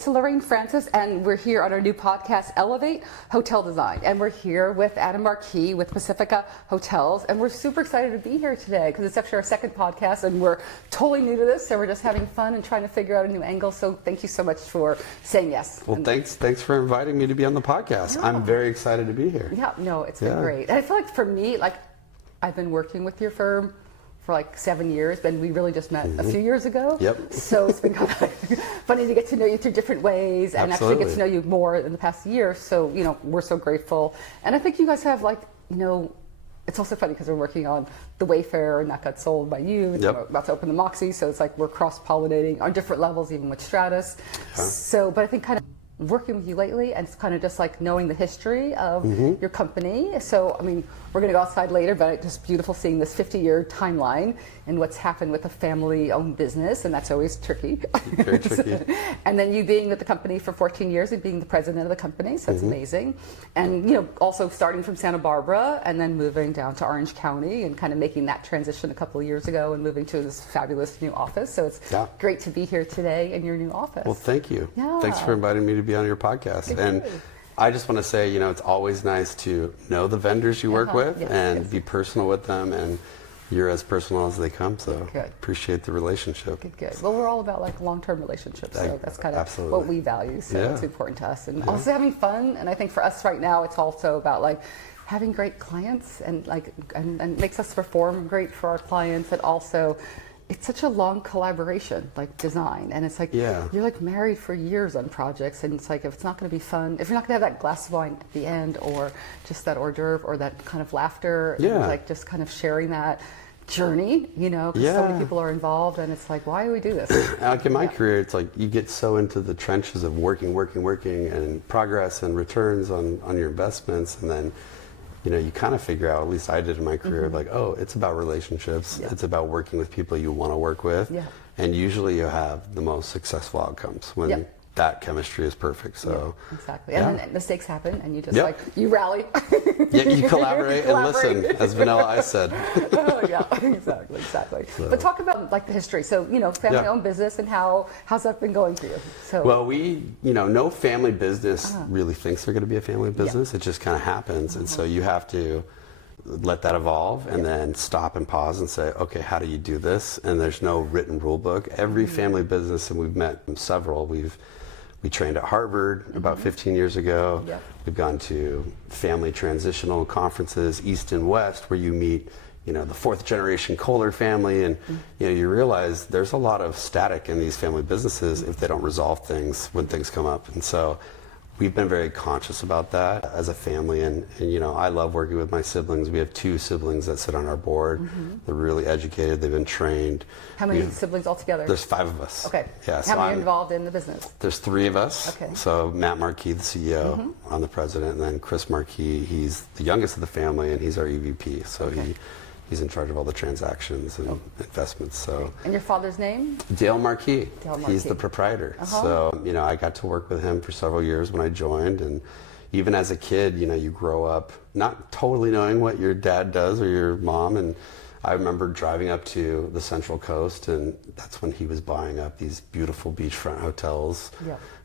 It's Lorraine Francis, and we're here on our new podcast, Elevate Hotel Design. And we're here with Adam Marquis with Pacifica Hotels. And we're super excited to be here today because it's actually our second podcast, and we're totally new to this. So we're just having fun and trying to figure out a new angle. So thank you so much for saying yes. Well, thanks for inviting me to be on the podcast. Yeah. I'm very excited to be here. Yeah, no, it's been great. And I feel like for me, like I've been working with your firm for like 7 years, but we really just met a few years ago. Yep. So it's been kind of funny to get to know you through different ways and Absolutely. actually get to know you more in the past year. So, you know, we're so grateful. And I think you guys have like, you know, it's also funny because we're working on the Wayfarer and that got sold by you. And we're about to open the Moxie. So it's like we're cross-pollinating on different levels, even with Stratus. So, but I think kind of working with you lately and it's kind of just like knowing the history of your company. So, I mean, we're going to go outside later, but it's just beautiful seeing this 50-year timeline and what's happened with a family-owned business, and that's always tricky. Very tricky. And then you being with the company for 14 years and being the president of the company, so that's amazing. And, you know, also starting from Santa Barbara and then moving down to Orange County and kind of making that transition a couple of years ago and moving to this fabulous new office. So it's great to be here today in your new office. Well, thank you. Yeah. Thanks for inviting me to be on your podcast. And I just want to say, you know, it's always nice to know the vendors you work with and be personal with them, and you're as personal as they come, so appreciate the relationship. Good. Well, we're all about like long-term relationships, so that's kind of what we value, so it's important to us. And also having fun, and I think for us right now, it's also about like having great clients and like, and makes us perform great for our clients, and also it's such a long collaboration, like design, and it's like you're like married for years on projects, and it's like if it's not going to be fun, if you're not going to have that glass of wine at the end, or just that hors d'oeuvre, or that kind of laughter, and like just kind of sharing that journey, you know, because so many people are involved, and it's like, why do we do this? Like in my career, it's like you get so into the trenches of working, and progress and returns on your investments, and then you know, you kind of figure out, at least I did in my career, like, oh, it's about relationships. It's about working with people you want to work with. And usually you have the most successful outcomes when that chemistry is perfect. So exactly. And then mistakes happen, and you just like, you rally. You collaborate and listen, as Vanilla Ice said. Exactly. So. But talk about like the history. So, you know, family-owned business, and how's that been going for you? So. Well, no family business really thinks they're going to be a family business. It just kind of happens. And so you have to let that evolve and then stop and pause and say, okay, how do you do this? And there's no written rule book. Every family business, and we've met several, we trained at Harvard about 15 years ago. We've gone to family transitional conferences, East and West, where you meet, you know, the fourth generation Kohler family, and you know, you realize there's a lot of static in these family businesses if they don't resolve things when things come up. And so we've been very conscious about that as a family, and you know, I love working with my siblings. We have 2 siblings that sit on our board. They're really educated, they've been trained. How many siblings altogether? There's 5 of us. Okay. Yeah, How many are involved in the business? There's 3 of us. Okay. So Matt Marquis, the CEO, I'm the president, and then Chris Marquis, he's the youngest of the family, and he's our EVP. So he's in charge of all the transactions and investments. So. And your father's name? Dale Marquis. He's the proprietor. So, you know, I got to work with him for several years when I joined, and even as a kid, you know, you grow up not totally knowing what your dad does or your mom, and I remember driving up to the Central Coast, and that's when he was buying up these beautiful beachfront hotels.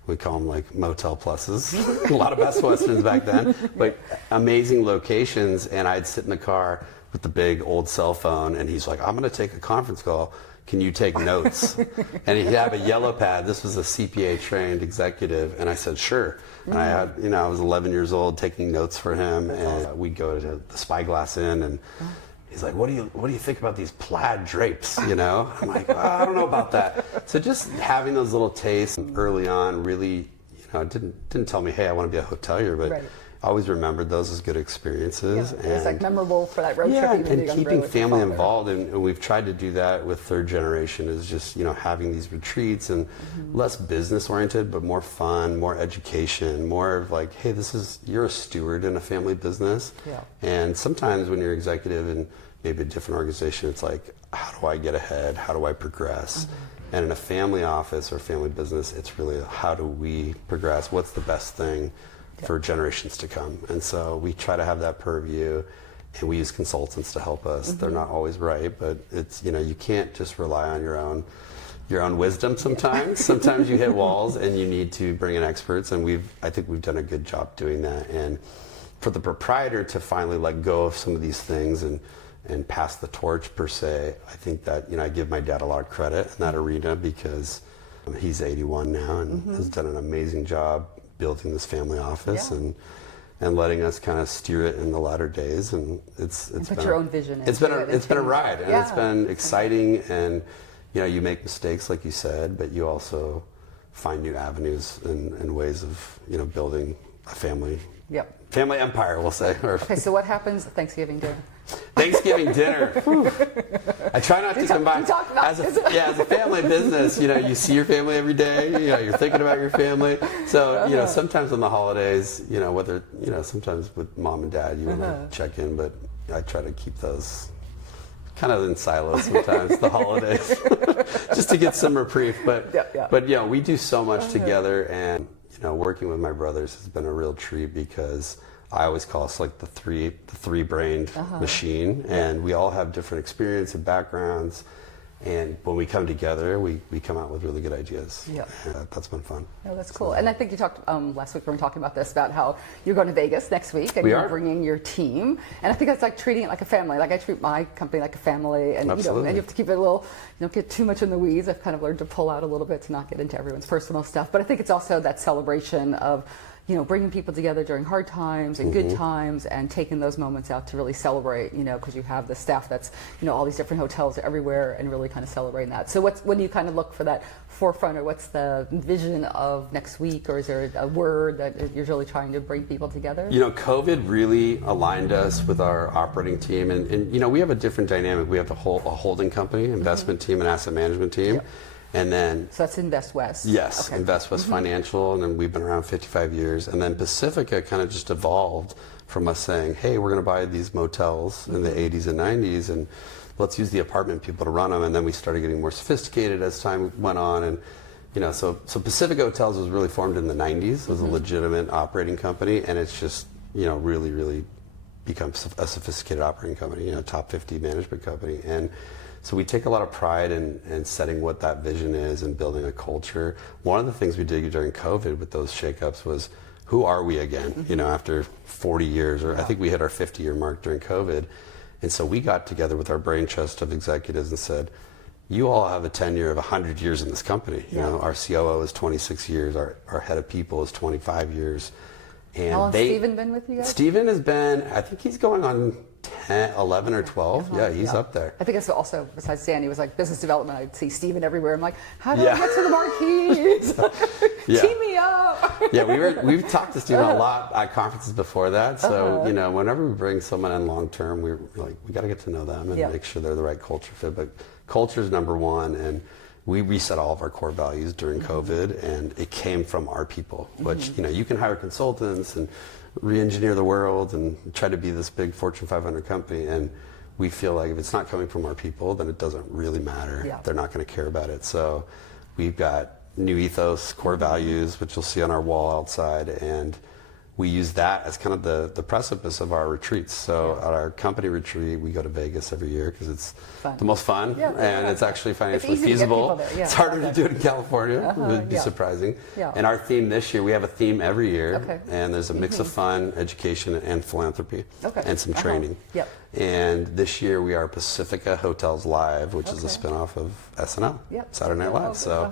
We call them like Motel Pluses. A lot of Best Westerns back then, but amazing locations, and I'd sit in the car with the big old cell phone, and he's like, I'm going to take a conference call. Can you take notes? And he'd have a yellow pad. This was a CPA trained executive. And I said, sure. And I had, you know, I was 11 years old taking notes for him, and we'd go to the Spyglass Inn, and he's like, what do you think about these plaid drapes? You know, I'm like, I don't know about that. So just having those little tastes early on really, you know, didn't tell me, hey, I want to be a hotelier, but I always remembered those as good experiences. And it's like memorable for that road trip. And keeping family involved, and we've tried to do that with third generation, is just, you know, having these retreats and less business oriented, but more fun, more education, more of like, hey, you're a steward in a family business. And sometimes when you're executive in maybe a different organization, it's like, how do I get ahead? How do I progress? And in a family office or family business, it's really how do we progress? What's the best thing for generations to come? And so we try to have that purview, and we use consultants to help us. They're not always right, but it's, you know, you can't just rely on your own your own wisdom sometimes. Sometimes you hit walls and you need to bring in experts, and I think we've done a good job doing that. And for the proprietor to finally let go of some of these things and pass the torch per se, I think that, I give my dad a lot of credit in that arena, because he's 81 now and has done an amazing job building this family office and letting us kind of steer it in the latter days. And it's put your own vision in. It's been a ride, and it's been exciting, and you make mistakes, like you said, but you also find new avenues and ways of building a family empire, we'll say. Okay, so what happens at Thanksgiving dinner? Thanksgiving dinner. I try not to combine. As a family business, you see your family every day. You're thinking about your family. So sometimes on the holidays, whether sometimes with mom and dad, you want to check in, but I try to keep those kind of in silos sometimes. The holidays, just to get some reprieve. But we do so much together, and working with my brothers has been a real treat, because I always call us like the three-brained machine, and we all have different experience and backgrounds, and when we come together, we come out with really good ideas. Yeah, that's been fun. Oh, that's cool. And I think you talked last week, we were talking about this, about how you're going to Vegas next week, and you're bringing your team, and I think that's like treating it like a family. Like I treat my company like a family, and and you have to keep it a little, don't get too much in the weeds. I've kind of learned to pull out a little bit to not get into everyone's personal stuff, but I think it's also that celebration of bringing people together during hard times and good times, and taking those moments out to really celebrate, because you have the staff that's, all these different hotels everywhere, and really kind of celebrating that. So when do you kind of look for that forefront, or what's the vision of next week, or is there a word that you're really trying to bring people together? COVID really aligned us with our operating team, and we have a different dynamic. We have a holding company, investment team, and asset management team. Yep. And then, so that's Invest West. Yes, okay. Invest West Financial, and then we've been around 55 years. And then Pacifica kind of just evolved from us saying, hey, we're going to buy these motels in the 80s and 90s, and let's use the apartment people to run them. And then we started getting more sophisticated as time went on. And so Pacifica Hotels was really formed in the 90s. It was a legitimate operating company, and it's just really, really become a sophisticated operating company, top 50 management company. And so we take a lot of pride in setting what that vision is and building a culture. One of the things we did during COVID with those shakeups was, who are we again? After 40 years, or I think we hit our 50-year mark during COVID. And so we got together with our brain trust of executives and said, you all have a tenure of 100 years in this company. Our COO is 26 years, our head of people is 25 years. And how long has Stephen been with you guys? Stephen has been, I think he's going on 10, 11 or 12. Yeah, he's up there. I think it's also, besides Sandy, was like business development. I'd see Stephen everywhere. I'm like, how do I get to the Marquis? Team me up. We've talked to Stephen a lot at conferences before that. So, whenever we bring someone in long term, we're like, we got to get to know them and make sure they're the right culture fit. But culture is number one, and we reset all of our core values during COVID, and it came from our people, which, you can hire consultants and re-engineer the world and try to be this big Fortune 500 company, and we feel like if it's not coming from our people, then it doesn't really matter. Yeah. They're not going to care about it. So we've got new ethos, core values, which you'll see on our wall outside, and we use that as kind of the precipice of our retreats. So at our company retreat, we go to Vegas every year because it's the most fun, and it's actually financially feasible. It's harder to do it in California. It would be surprising. Yeah. And our theme this year, we have a theme every year, and there's a mix of fun, education, and philanthropy, and some training. Yep. And this year we are Pacifica Hotels Live, which is a spinoff of SNL, Saturday Night Live. So,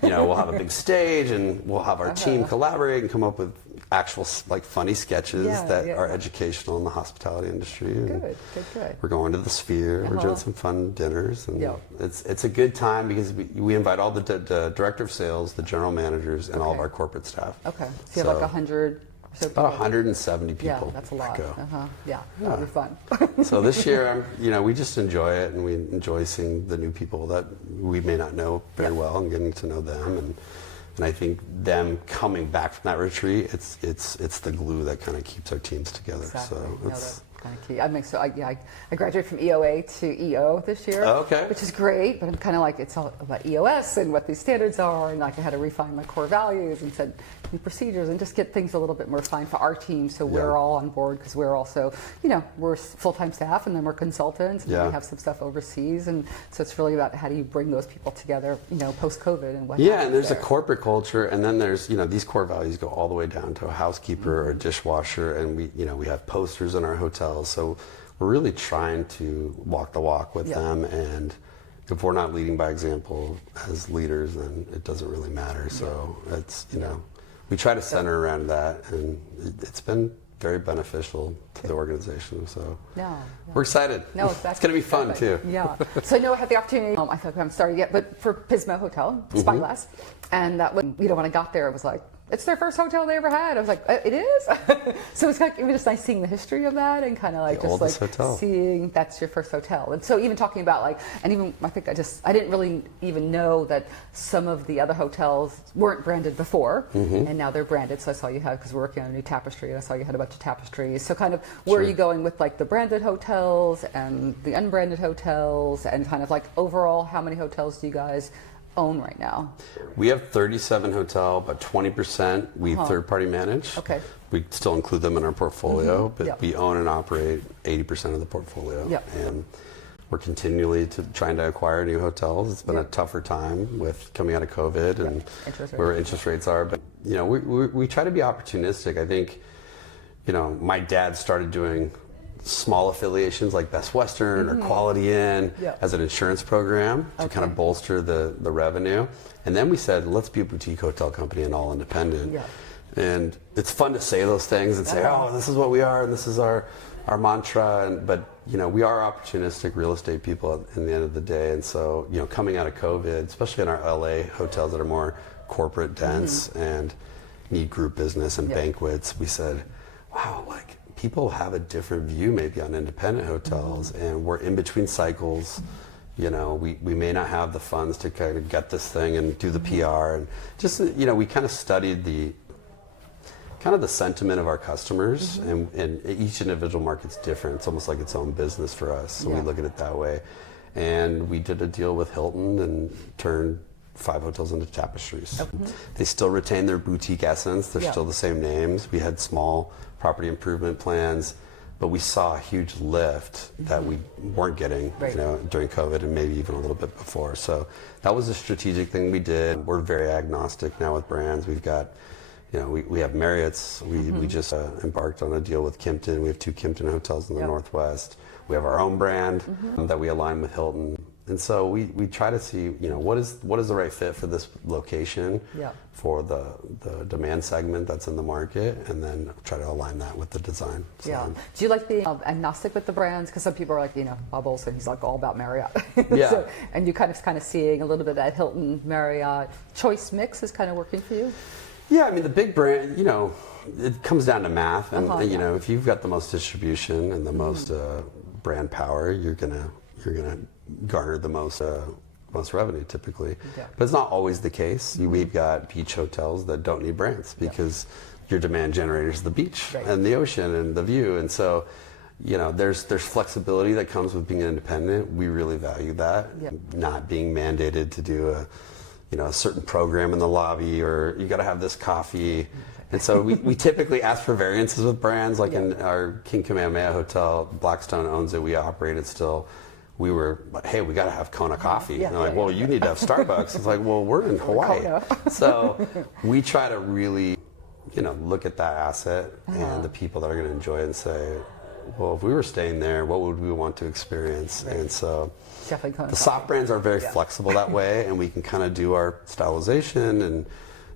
we'll have a big stage, and we'll have our team collaborate and come up with actual funny sketches that are educational in the hospitality industry. Good. We're going to the Sphere. We're doing some fun dinners, and it's a good time because we invite all the director of sales, the general managers, and all of our corporate staff. Okay, so you have like 100. So about 170 people. Yeah, that's a lot. That'll be fun. So this year, we just enjoy it, and we enjoy seeing the new people that we may not know very well and getting to know them. And I think them coming back from that retreat, it's the glue that kind of keeps our teams together. Exactly. So kind of key. I mean, so I graduated from EOA to EO this year, which is great. But I'm kind of like, it's all about EOS and what these standards are, and like I had to refine my core values and said new procedures and just get things a little bit more refined for our team, so we're all on board, because we're also, we're full-time staff and then we're consultants and then we have some stuff overseas, and so it's really about how do you bring those people together, post-COVID and what. Yeah, and there's a corporate culture, and then there's these core values go all the way down to a housekeeper or a dishwasher, and we have posters in our hotels, so we're really trying to walk the walk with them, and if we're not leading by example as leaders, then it doesn't really matter. So it's we try to center around that, and it's been very beneficial to the organization. So we're excited. No, it's going to be fun too. Yeah. So I know I had the opportunity. I feel like I haven't started yet, but for Pismo Hotel, Spyglass, and that when when I got there, it was like, it's their first hotel they ever had. I was like, it is? So it's kind of just nice seeing the history of that, and kind of like just like hotel. Seeing that's your first hotel. And so even talking about like, and even I think I didn't really even know that some of the other hotels weren't branded before, and now they're branded. So I saw you had, because we're working on a new tapestry, and I saw you had a bunch of tapestries. So kind of where are you going with like the branded hotels and the unbranded hotels, and kind of like overall, how many hotels do you guys own right now? We have 37 hotel, but 20% we third-party manage. Okay. We still include them in our portfolio, but we own and operate 80% of the portfolio. And we're continually trying to acquire new hotels. It's been a tougher time with coming out of COVID and where interest rates are. But we try to be opportunistic. I think my dad started doing small affiliations like Best Western or Quality Inn as an insurance program to kind of bolster the revenue. And then we said, let's be a boutique hotel company and all independent. And it's fun to say those things and say, oh, this is what we are and this is our mantra. But we are opportunistic real estate people in the end of the day. And so coming out of COVID, especially in our LA hotels that are more corporate dense and need group business and banquets, we said, wow, like, people have a different view maybe on independent hotels, and we're in between cycles. We may not have the funds to kind of get this thing and do the PR, and just we kind of studied the sentiment of our customers, and each individual market's different. It's almost like its own business for us, so we look at it that way. And we did a deal with Hilton and turned 5 hotels into tapestries. They still retain their boutique essence. They're still the same names. We had small property improvement plans, but we saw a huge lift that we weren't getting during COVID and maybe even a little bit before. So that was a strategic thing we did. We're very agnostic now with brands. We've got, we have Marriott's. We just embarked on a deal with Kimpton. We have 2 Kimpton hotels in the Northwest. We have our own brand that we align with Hilton. And so we try to see, what is the right fit for this location, for the demand segment that's in the market, and then try to align that with the design. Do you like being agnostic with the brands? Because some people are like, Bob Olson, he's like all about Marriott. And you kind of seeing a little bit of that Hilton, Marriott choice mix is kind of working for you? Yeah, I mean, the big brand, it comes down to math, and if you've got the most distribution and the most brand power, you're gonna garner the most revenue typically. But it's not always the case. We've got beach hotels that don't need brands because your demand generator is the beach and the ocean and the view. And so, there's flexibility that comes with being independent. We really value that. Not being mandated to do a certain program in the lobby, or you got to have this coffee. And so we typically ask for variances with brands, like in our King Kamehameha Hotel. Blackstone owns it. We operate it still. We were like, hey, we got to have Kona coffee. And they're like, well, you need to have Starbucks. It's like, well, we're in Hawaii. So we try to really, look at that asset and the people that are going to enjoy it and say, well, if we were staying there, what would we want to experience? And so the soft brands are very flexible that way, and we can kind of do our stylization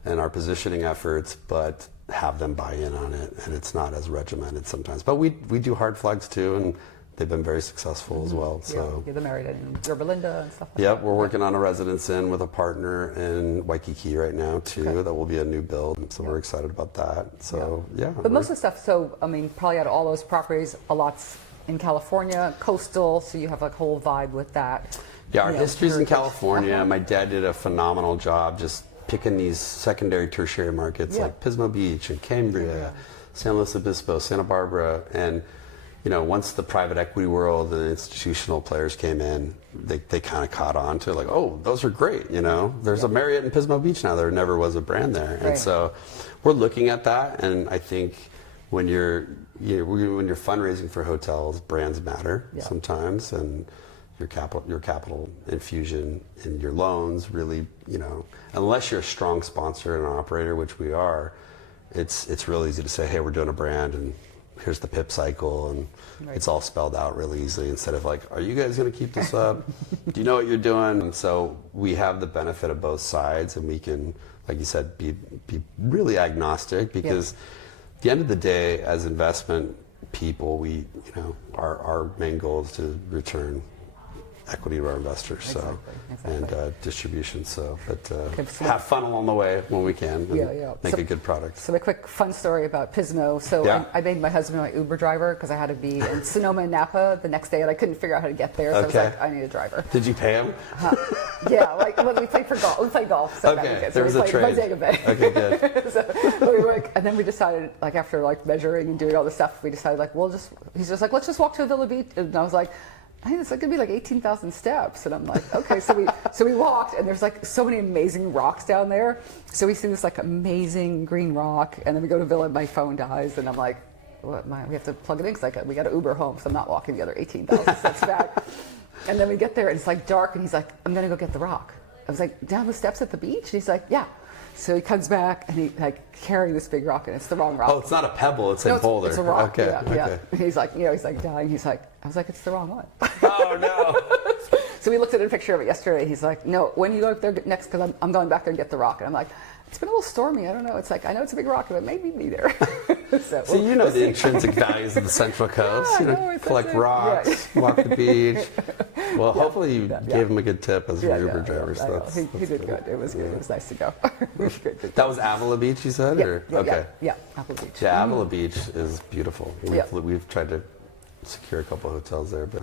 and our positioning efforts, but have them buy in on it, and it's not as regimented sometimes. But we do hard flags too, and they've been very successful as well. So the Marriott in Yorba Linda and stuff like that. Yep, we're working on a Residence Inn with a partner in Waikiki right now too. That will be a new build, so we're excited about that. So But most of the stuff, so I mean, probably out of all those properties, a lot's in California, coastal, so you have a whole vibe with that. Yeah, our history's in California. My dad did a phenomenal job just picking these secondary, tertiary markets like Pismo Beach and Cambria, San Luis Obispo, Santa Barbara, and once the private equity world and the institutional players came in, they kind of caught on to like, oh, those are great. There's a Marriott in Pismo Beach now. There never was a brand there. Right. And so we're looking at that. And I think when you're fundraising for hotels, brands matter sometimes. And your capital infusion and your loans really, unless you're a strong sponsor and an operator, which we are, it's real easy to say, hey, we're doing a brand and here's the PIP cycle, and it's all spelled out really easily instead of like, are you guys going to keep this up? Do you know what you're doing? And so we have the benefit of both sides, and we can, like you said, be really agnostic, because at the end of the day, as investment people, our main goal is to return equity to our investors, exactly. And distribution. But have fun along the way when we can. And make a good product. So a quick fun story about Pismo. So I made my husband my Uber driver because I had to be in Sonoma and Napa the next day, and I couldn't figure out how to get there. So I was like, I need a driver. Did you pay him? We played golf. We played golf. So there was a trade. Okay, good. And then we decided, after measuring and doing all this stuff, we decided he's just like, let's just walk to Villa Beach, and I was like, I think it's going to be like 18,000 steps. And I'm like, okay. So we walked, and there's so many amazing rocks down there. So we see this amazing green rock, and then we go to Villa, and my phone dies, and I'm like, we have to plug it in because we got to Uber home, so I'm not walking the other 18,000 steps back. And then we get there, and it's dark, and he's like, I'm going to go get the rock. I was like, down the steps at the beach? And he's like, yeah. So he comes back, and he carrying this big rock, and it's the wrong rock. Oh, it's not a pebble; it's a boulder. It's a rock. Okay. Yeah. And he's like, dying. He's like, I was like, it's the wrong one. Oh no! So we looked at a picture of it yesterday. He's like, no, when you go up there next, because I'm going back there and get the rock. And I'm like, it's been a little stormy. I don't know. It's I know it's a big rock, but maybe be there. So the intrinsic values of the Central Coast. Collect rocks, walk the beach. Well, hopefully you gave him a good tip as your Uber driver. So he did good. It was good. It was nice to go. Good. That was Avila Beach, you said? Yeah, Avila Beach. Yeah, Avila Beach is beautiful. We've tried to secure a couple hotels there, but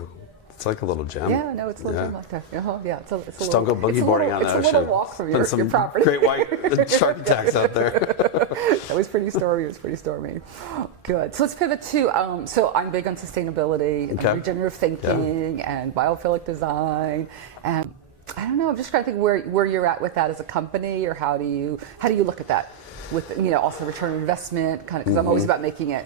it's like a little gem. Yeah, no, it's a little gem like that. It's a just don't go boogie boarding on the ocean. It's a little walk from your property. Great white shark attacks out there. That was pretty stormy. It was pretty stormy. Good. So let's pivot to, so I'm big on sustainability and regenerative thinking and biophilic design. And I don't know, I'm just trying to think where you're at with that as a company, or how do you look at that with, also return on investment, because I'm always about making it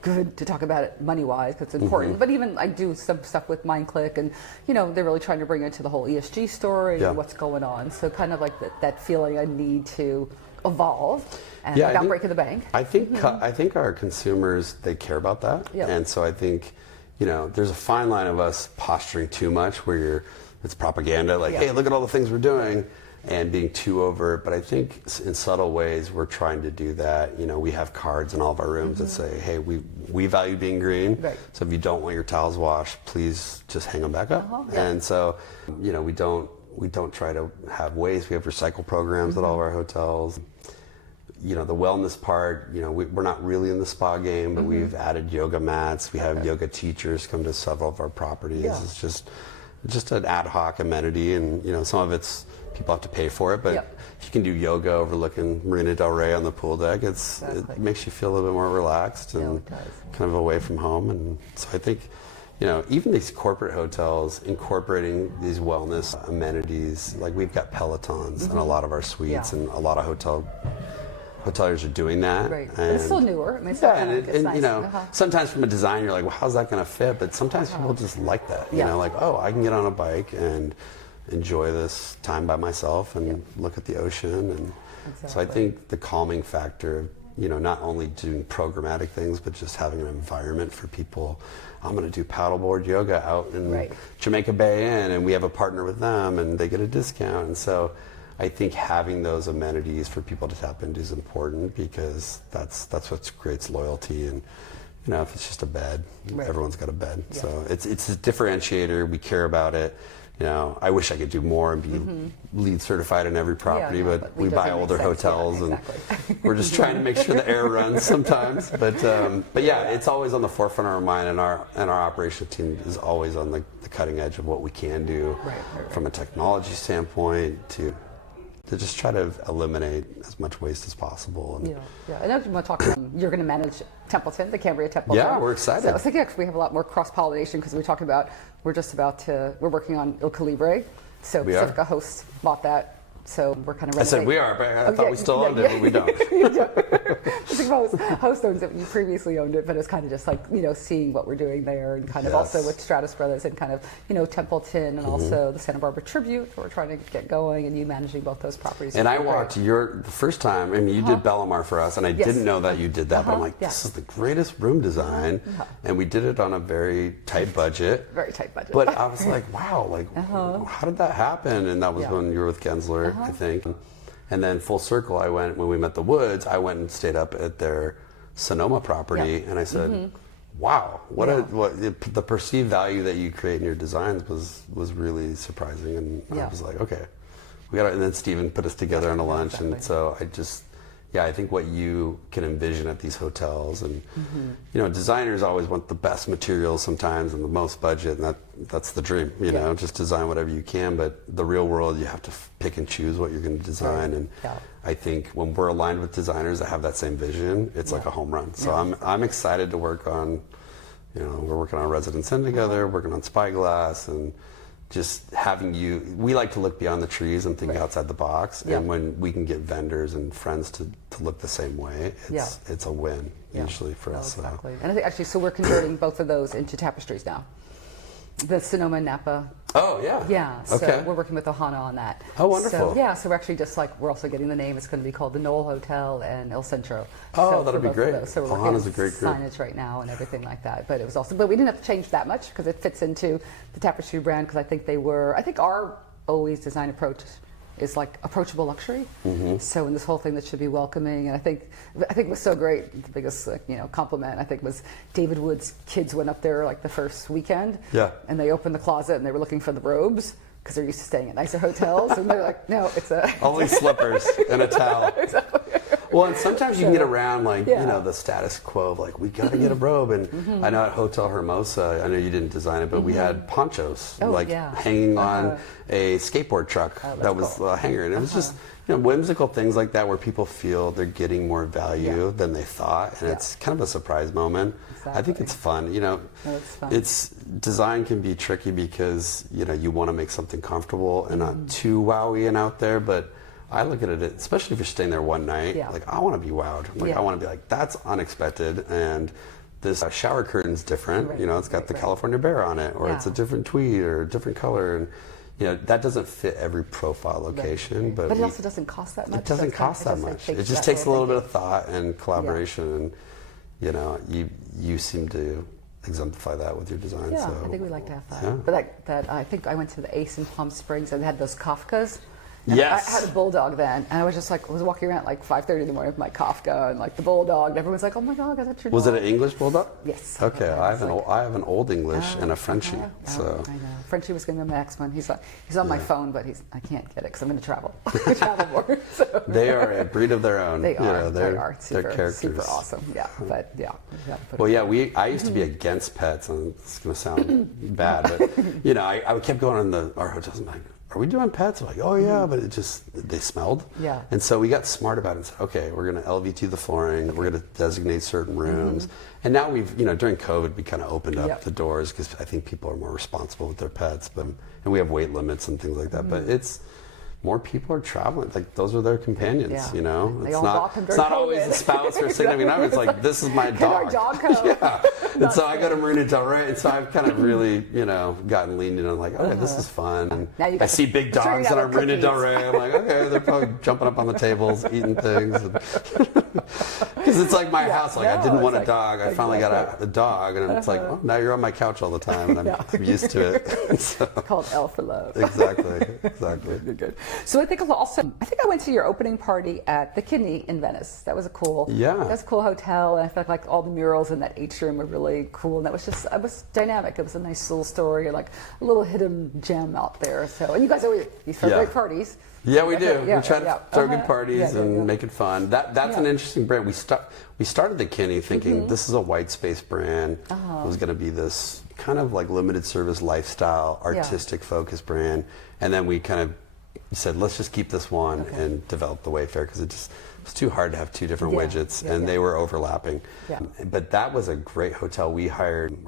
good to talk about it money-wise, because it's important. But even I do some stuff with MindClick, and they're really trying to bring it to the whole ESG story and what's going on. So kind of that feeling I need to evolve and without breaking the bank. I think our consumers, they care about that, and so I think there's a fine line of us posturing too much, where it's propaganda, hey, look at all the things we're doing, and being too overt. But I think in subtle ways we're trying to do that. We have cards in all of our rooms that say, hey, we value being green. Right. So if you don't want your towels washed, please just hang them back up. And so, we don't try to have waste. We have recycle programs at all of our hotels. The wellness part, we're not really in the spa game, but we've added yoga mats. We have yoga teachers come to several of our properties. It's just an ad hoc amenity, and some of it's people have to pay for it, but if you can do yoga overlooking Marina Del Rey on the pool deck, it makes you feel a little bit more relaxed and kind of away from home. And so I think, even these corporate hotels incorporating these wellness amenities, we've got Pelotons in a lot of our suites, and a lot of hoteliers are doing that. Right. It's still newer. I mean, it's nice. Sometimes from a design, you're like, well, how's that going to fit? But sometimes people just like that. I can get on a bike and enjoy this time by myself and look at the ocean. And so I think the calming factor of, not only doing programmatic things, but just having an environment for people. I'm going to do paddleboard yoga out in Jamaica Bay Inn, and we have a partner with them, and they get a discount. And so I think having those amenities for people to tap into is important, because that's what creates loyalty. And if it's just a bed, everyone's got a bed. So it's a differentiator. We care about it. I wish I could do more and be LEED certified in every property, but we buy older hotels, and we're just trying to make sure the air runs sometimes. But it's always on the forefront of our mind, and our operations team is always on the cutting edge of what we can do from a technology standpoint to to just try to eliminate as much waste as possible. And I know you want to talk. You're going to manage Templeton, the Cambria Templeton. Yeah, we're excited. So I was thinking actually we have a lot more cross pollination because we're talking about we're working on Il Calibre. So Pacifica Hosts bought that. So we're kind of I said we are, but I thought we still owned it, but we don't. Host owns it. You previously owned it, but it's kind of just like, seeing what we're doing there and kind of also with Stratus Brothers and kind of, Templeton and also the Santa Barbara Tribute. We're trying to get going and you managing both those properties. And I walked the first time, you did Bellamar for us, and I didn't know that you did that, but I'm like, this is the greatest room design. And we did it on a very tight budget. Very tight budget. But I was like, wow, how did that happen? And that was when you were with Gensler. I think. And then full circle, when we met the Woods, I went and stayed up at their Sonoma property, and I said, wow, the perceived value that you create in your designs was really surprising. And I was like, okay, and then Stephen put us together on a lunch. Exactly. And so I think what you can envision at these hotels, and designers always want the best materials sometimes and the most budget, and that's the dream. Just design whatever you can. But the real world, you have to pick and choose what you're going to design. And I think when we're aligned with designers that have that same vision, it's like a home run. So I'm excited to work on. We're working on Residence Inn together, working on Spyglass, and just having we like to look beyond the trees and think outside the box. And when we can get vendors and friends to look the same way, it's a win usually for us. Exactly. And I think actually, so we're converting both of those into tapestries now. The Sonoma and Napa. Oh, yeah. Yeah, so we're working with Ohana on that. Oh, wonderful. So we're actually we're also getting the name. It's going to be called the Knoll Hotel and El Centro. Oh, that'll be great. So we're Ohana's a great group. Signage right now and everything like that. But but we didn't have to change that much because it fits into the Tapestry brand because I think our always design approach is like approachable luxury. So in this whole thing that should be welcoming, and I think it was so great. The biggest compliment I think was David Wood's kids went up there like the first weekend, and they opened the closet and they were looking for the robes because they're used to staying at nicer hotels, and they're like, no, it's only slippers and a towel. Exactly. Well, and sometimes you can get around the status quo of we got to get a robe. And I know at Hotel Hermosa, I know you didn't design it, but we had ponchos hanging on a skateboard truck that was a hanger. And it was just whimsical things like that where people feel they're getting more value than they thought. And it's kind of a surprise moment. Exactly. I think it's fun. It's fun. Design can be tricky because, you want to make something comfortable and not too wowy and out there, but I look at it, especially if you're staying there one night, I want to be wowed. I want to be like, that's unexpected, and this shower curtain's different. It's got the California Bear on it, or it's a different tweed or a different color, and that doesn't fit every profile location. But it also doesn't cost that much. It doesn't cost that much. It just takes a little bit of thought and collaboration, and you seem to exemplify that with your design. Yeah, I think we like to have that. Yeah. But I think I went to the Ace in Palm Springs and they had those Kafkas. Yes. I had a bulldog then, and I was just was walking around at 5:30 in the morning with my Kafka and the bulldog, and everyone's like, "Oh my God, that's your dog." Was it an English bulldog? Yes. Okay, I have an old English and a Frenchie. So I know Frenchie was going to be my next one. He's on my phone, but I can't get it because I'm going to travel. I travel more. So. They are a breed of their own. They are. They're characters. Super awesome. Yeah, but yeah. Well, I used to be against pets, and it's going to sound bad, but I kept going on our hotels and are we doing pets? I'm like, oh yeah, but they smelled. Yeah. And so we got smart about it and said, okay, we're going to LVT the flooring. We're going to designate certain rooms. And now we've, during COVID, we kind of opened up the doors because I think people are more responsible with their pets. And we have weight limits and things like that. But it's more people are traveling. Those are their companions, They It's all not always the spouse or significant other. It's like, this is my dog. Our dog come. And so I go to Marina Del Rey, and so I've kind of really, gotten leaned in on okay, this is fun. And I see big dogs in our Marina Del Rey. I'm like, okay, they're probably jumping up on the tables, eating things. Because it's like my house. I didn't want a dog. I finally got a dog, and it's like, now you're on my couch all the time, and I'm used to it. So. Called L for love. Exactly. Good. So I think I went to your opening party at the Kidney in Venice. That was a cool hotel, and I felt like all the murals in that atrium were really cool, and it was dynamic. It was a nice little story, a little hidden gem out there. So, and you guys throw great parties. Yeah, we do. We try to throw good parties and make it fun. That's an interesting brand. We started the Kinney thinking this is a white space brand. It was going to be this kind of limited service lifestyle, artistic focused brand, and then we kind of said, let's just keep this one and develop the Wayfair, because it was too hard to have two different widgets, and they were overlapping. Yeah. But that was a great hotel. We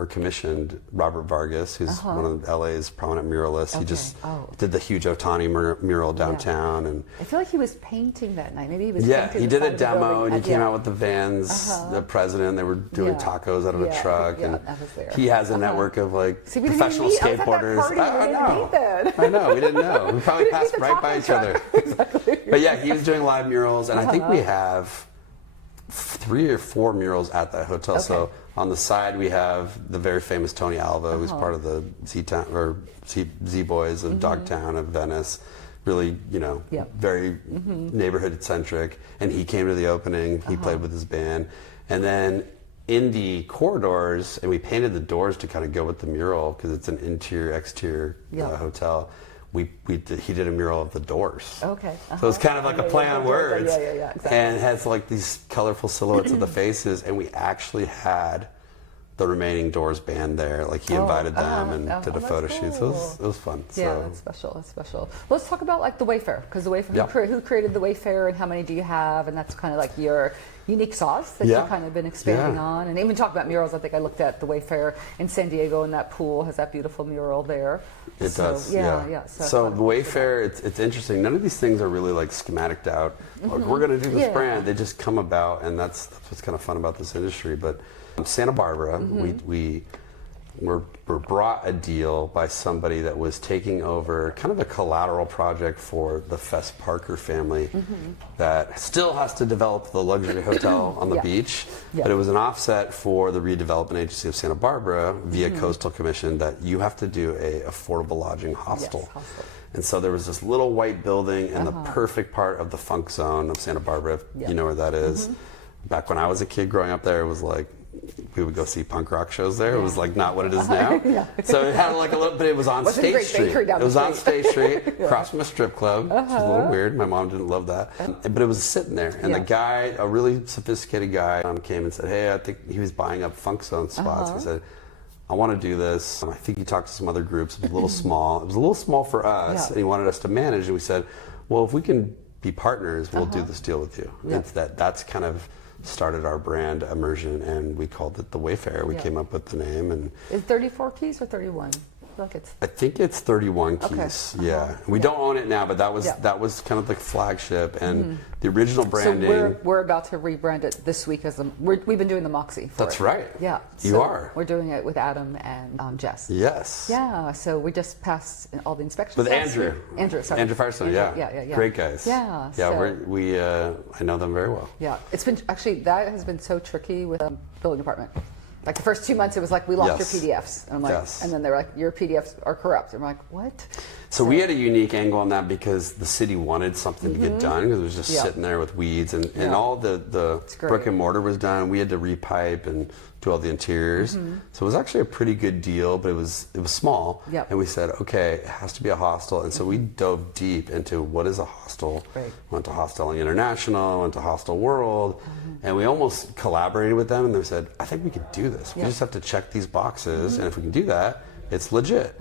commissioned Robert Vargas, who's one of LA's prominent muralists. He just did the huge Otani mural downtown. And I feel like he was painting that night. Maybe he was painting. He did a the demo, and he came out with the Vans, the president. They were doing tacos out of a truck. Yeah, and I was there. he has a network of professional skateboarders. I know. We didn't know. We probably passed right by each other. Exactly. But yeah, he was doing live murals, and I think we have 3 or 4 murals at that hotel. So on the side we have the very famous Tony Alva, who's part of the Z Boys of Dogtown of Venice. Really, very neighborhood centric. And he came to the opening. He played with his band, and then in the corridors, and we painted the doors to kind of go with the mural because it's an interior-exterior hotel. He did a mural of the doors. Okay. So it's kind of like a play on words. Yeah, exactly. And it has like these colorful silhouettes of the faces, and we actually had the remaining Doors band there. Like he invited them and did a photo shoot. So it was fun. Yeah, that's special. Let's talk about like the Wayfair, because the Wayfair, who created the Wayfair and how many do you have? And that's kind of like your unique sauce that you've kind of been expanding on. And even talk about murals. I think I looked at the Wayfair in San Diego, and that pool has that beautiful mural there. It does. Yeah. So the Wayfair, it's interesting. None of these things are really like schematiced out. Like, we're going to do this brand. They just come about, and that's what's kind of fun about this industry. But Santa Barbara, we were brought a deal by somebody that was taking over kind of a collateral project for the Fess Parker family that still has to develop the luxury hotel on the beach, but it was an offset for the redevelopment agency of Santa Barbara via Coastal Commission that you have to do a affordable lodging hostel. And so there was this little white building in the perfect part of the funk zone of Santa Barbara, if you know where that is. Back when I was a kid growing up there, it was like, we would go see punk rock shows there. It was like not what it is now. So it had like a little, but it was on State Street. It was on State Street, across from a strip club, which is a little weird. My mom didn't love that. But it was sitting there. And the guy, a really sophisticated guy, came and said, hey, I think he was buying up funk zone spots. He said, I want to do this. I think he talked to some other groups. It was a little small. It was a little small for us, and he wanted us to manage. And we said, well, if we can be partners, we'll do this deal with you. It's that's kind of started our brand immersion, and we called it the Wayfair. We came up with the name. And is 34 keys or 31? I think it's 31 keys. Yeah, we don't own it now, but that was kind of the flagship and the original branding. So we're about to rebrand it this week as we've been doing the Moxie. That's right. Yeah, you are. We're doing it with Adam and Jess. Yes. Yeah. So we just passed all the inspections. With Andrew. Sorry. Andrew Firestone. Yeah. Great guys. Yeah. Yeah. I know them very well. Yeah. It's been that has been so tricky with the building department. Like the first 2 months, it was like, we lost your PDFs. And I'm like, and then they're like, your PDFs are corrupt. I'm like, what? So we had a unique angle on that because the city wanted something to get done, because it was just sitting there with weeds, and all the brick and mortar was done. We had to repipe and do all the interiors. So it was actually a pretty good deal, but it was small. And we said, okay, it has to be a hostel. And so we dove deep into what is a hostel. Went to Hosteling International, went to Hostel World, and we almost collaborated with them, and they said, I think we could do this. We just have to check these boxes, and if we can do that, it's legit.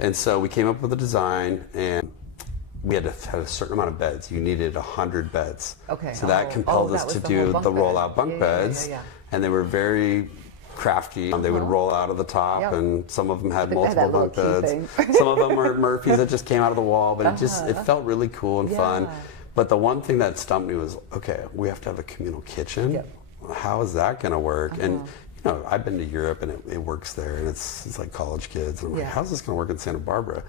And so we came up with a design, and we had to have a certain amount of beds. You needed 100 beds. So that compelled us to do the rollout bunk beds, and they were very crafty. They would roll out of the top, and some of them had multiple bunk beds. Some of them were Murphys that just came out of the wall, but it felt really cool and fun. But the one thing that stumped me was, okay, we have to have a communal kitchen. How is that going to work? And I've been to Europe, and it works there, and it's like college kids. And I'm like, how's this going to work in Santa Barbara?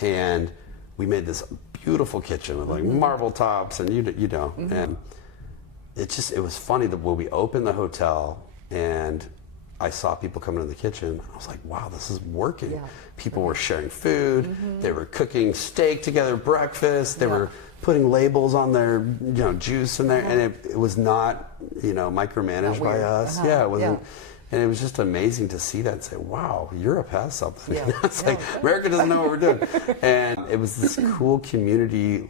And we made this beautiful kitchen with like marble tops, and and it was funny that when we opened the hotel and I saw people coming in the kitchen, I was like, wow, this is working. People were sharing food. They were cooking steak together, breakfast. They were putting labels on their juice in there, and it was not micromanaged by us. It wasn't. And it was just amazing to see that and say, wow, Europe has something. It's like, America doesn't know what we're doing. And it was this cool community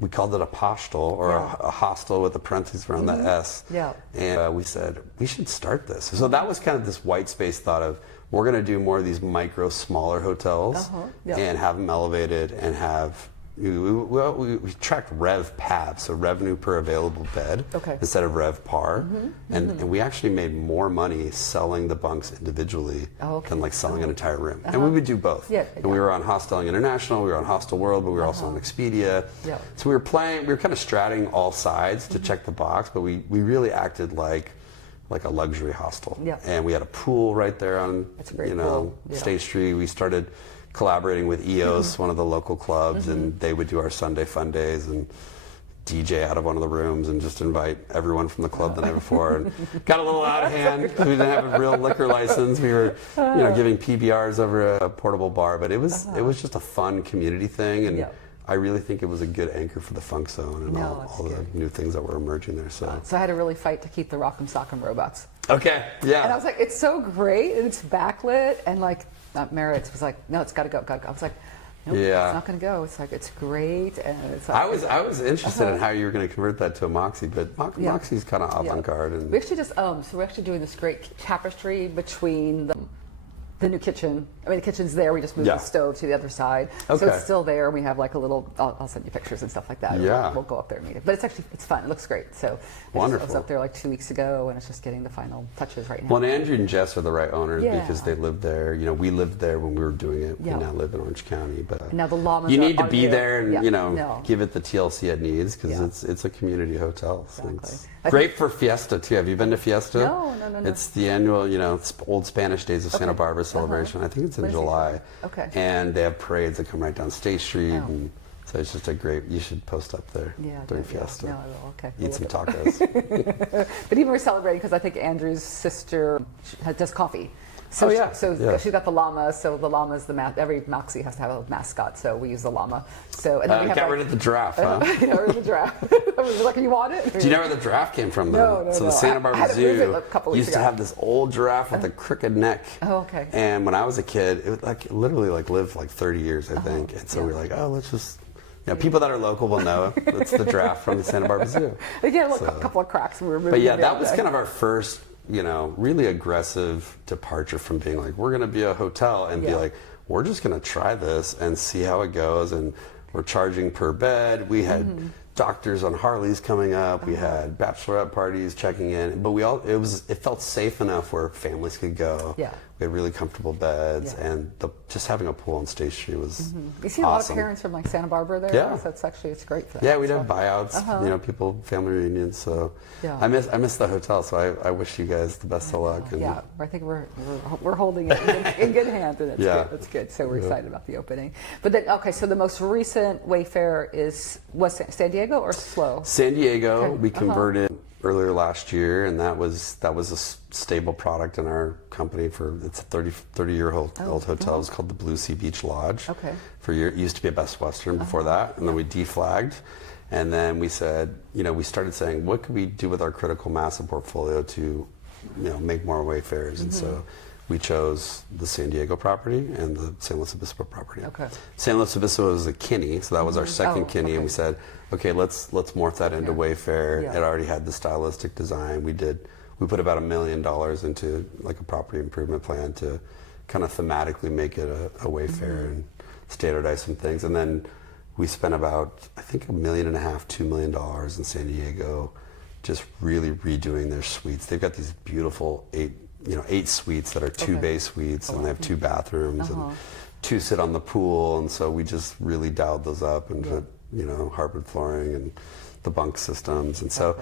we called it a postal, or a hostel with a parentheses around the S. And we said, we should start this. So that was kind of this white space thought of, we're going to do more of these smaller hotels and have them elevated and have we tracked RevPAB, so revenue per available bed, instead of RevPAR, and we actually made more money selling the bunks individually than like selling an entire room. And we would do both. And we were on Hosteling International, we were on Hostel World, but we were also on Expedia. So we were kind of straddling all sides to check the box, but we really acted like a luxury hostel. And we had a pool right there on State Street. We started collaborating with EOS, one of the local clubs, and they would do our Sunday fun days and DJ out of one of the rooms and just invite everyone from the club the night before. And got a little out of hand because we didn't have a real liquor license. We were, giving PBRs over a portable bar, but it was just a fun community thing, and I really think it was a good anchor for the funk zone and all the new things that were emerging there. So I had to really fight to keep the Rock'em Sock'em robots. Okay, yeah. And I was like, it's so great, and it's backlit, and like, Merit was like, no, it's got to go. I was like, nope, it's not going to go. It's like, it's great, and it's like, I was interested in how you were going to convert that to a Moxie, but Moxie's kind of avant-garde. And we actually just, so we're actually doing this great tapestry between the new kitchen. I mean, the kitchen's there. We just moved the stove to the other side, so it's still there. We have like a little. I'll send you pictures and stuff like that. We'll go up there and meet it. But it's fun. It looks great. So wonderful. I was up there like 2 weeks ago, and it's just getting the final touches right now. Well, and Andrew and Jess are the right owners because they lived there. We lived there when we were doing it. We now live in Orange County, but and now the llamas. You need to be there and give it the TLC it needs because it's a community hotel. So Exactly. great for Fiesta too. Have you been to Fiesta? No. It's the annual, old Spanish Days of Santa Barbara celebration. I think it's in July. And they have parades that come right down State Street, and so it's just a great. You should post up there during Fiesta. No, I will. Okay. Eat some tacos. But even we're celebrating because I think Andrew's sister does coffee. So she's got the llama. So the llama is every Moxie has to have a mascot. So we use the llama. So and then we got rid of the giraffe, huh? Got rid of the giraffe. I was like, you want it? Do you know where the giraffe came from, though? No. So the Santa Barbara Zoo used to have this old giraffe with a crooked neck. Oh, okay. And when I was a kid, it literally lived like 30 years, I think. And so we were like, let's just. People that are local will know it's the giraffe from the Santa Barbara Zoo. Again, a couple of cracks. And we were moving. But that was kind of our first. Really aggressive departure from being like, we're going to be a hotel and be like, we're just going to try this and see how it goes. And we're charging per bed. We had doctors on Harleys coming up. We had bachelorette parties checking in. But it felt safe enough where families could go. Yeah. We had really comfortable beds, and just having a pool on State Street was You see a lot of parents from like Santa Barbara there. Yeah. So it's great for that. Yeah, we'd have buyouts, people, family reunions. So I miss the hotel. So I wish you guys the best of luck. And I think we're holding it in good hands, and it's good. So we're excited about the opening. But then, so the most recent Wayfair was San Diego or SLO? San Diego. We converted earlier last year, and that was a stable product in our company it's a 30-year-old hotel. It's called the Blue Sea Beach Lodge. It used to be a Best Western before that, and then we deflagged, and then we said, we started saying, what could we do with our critical mass of portfolio to, make more Wayfairs, and so we chose the San Diego property and the San Luis Obispo property. San Luis Obispo was a Kinney, so that was our second Kinney, and we said, let's morph that into Wayfair. It already had the stylistic design. We put about $1 million into like a property improvement plan to kind of thematically make it a Wayfair and standardize some things. And then we spent about, I think, $1.5 million, $2 million in San Diego, just really redoing their suites. They've got these beautiful 8 suites that are 2 bay suites, and they have 2 bathrooms and 2 sit on the pool. And so we just really dialed those up and put, hardwood flooring and the bunk systems. And so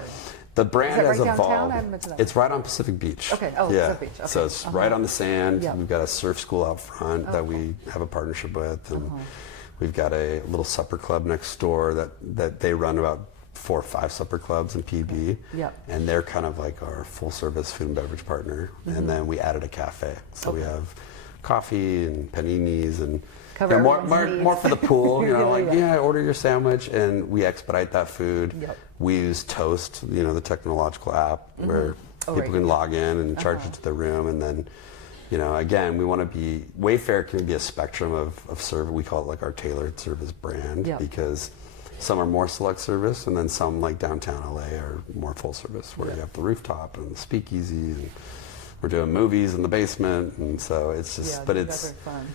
the brand has evolved. It's right on Pacific Beach. Pacific Beach. So it's right on the sand. We've got a surf school out front that we have a partnership with, and we've got a little supper club next door that they run about 4 or 5 supper clubs in PB, and they're kind of like our full service food and beverage partner. And then we added a cafe, so we have coffee and paninis and more for the pool. Order your sandwich, and we expedite that food. We use Toast, the technological app where people can log in and charge it to their room, and then. Again, we want to be, Wayfair can be a spectrum of service. We call it like our tailored service brand because some are more select service, and then some like downtown LA are more full service where you have the rooftop and the speakeasy, and we're doing movies in the basement, and so it's just, but it's, fun.